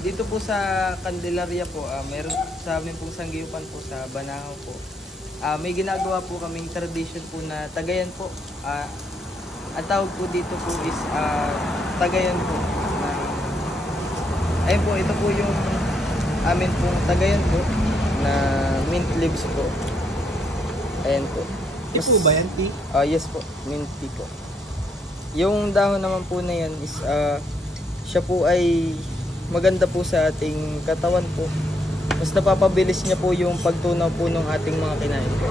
Dito po sa Candelaria po, meron sa amin pong sanggiyupan po sa Banahaw po. May ginagawa po kaming tradition po na tagayan po. Ang tawag po dito po is tagayan po. Ayun po, ito po yung amin pong tagayan po na mint leaves po. Ayan po. Tea po ba yan, tea? Yes po, mint tea po. Yung dahon naman po na yan is siya po ay maganda po sa ating katawan po. Mas napapabilis niya po yung pagtunaw po ng ating mga kinain po.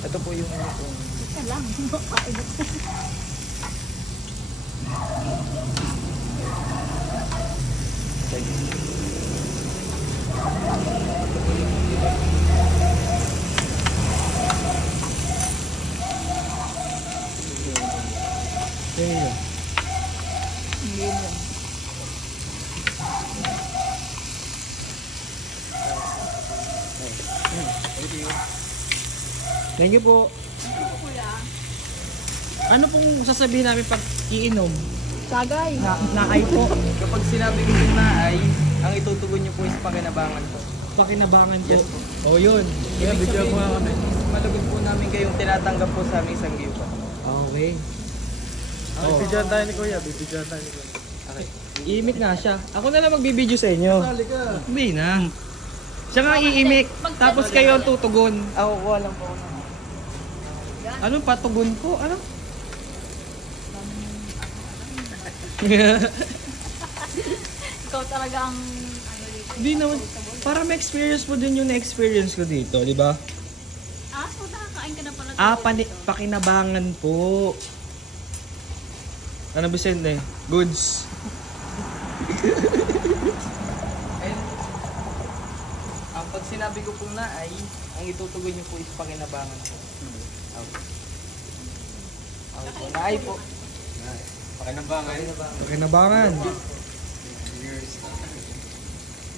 Ito po yung ano po. Ito lang, makainit. Hindi lang. Thank you po. Ito kuya. Ano pong sasabihin namin pag iinom? Sagay. Naay po. Kapag sinabi ko po na ay, ang itutugon niyo po is pakinabangan po. Pakinabangan po. Yes po. O yun. Kaya Ibig bigyan mo nga kami. Malugod po namin kayong tinatanggap po sa aming sanggiyupan. Okay. Oh. Bibidyoan tayo ni Kuya, bibidyoan tayo ni Kuya. Okay. Iimik nga siya. Ako na lang magbibideo sa inyo. Sali ka. Hindi na. Siya nga iimik. Tapos kayo ang tutugon. Ako kuha lang po. Anong patugon po? Ano? Ikaw talaga ang ano dito. Hindi naman. Para ma-experience mo din yung na-experience ko dito, di ba? So nakakain ka na pala. Pakinabangan po. Ano Vicente? Goods. And, pag sinabi ko po na ay, ang itutugon niyo po is pakinabangan po. Okay. Okay po. Naay po. Pakinabangan. Pakinabangan.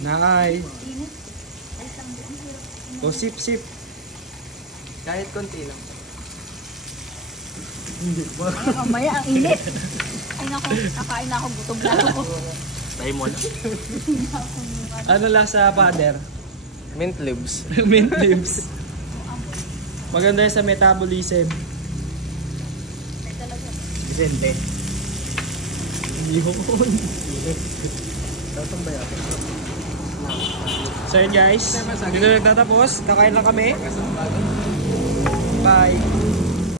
Naay. O sip. Kahit konti lang. Ay, mamaya ang init. Ay naku, kakain na ako, gutom na ako. Tayo mo na. Ano lasa, father? Mint leaves. Mint leaves. Maganda yan sa metabolism. Ay talaga. Vicente. Yun. So yun guys, dito nagtatapos. Kakain lang kami. Bye.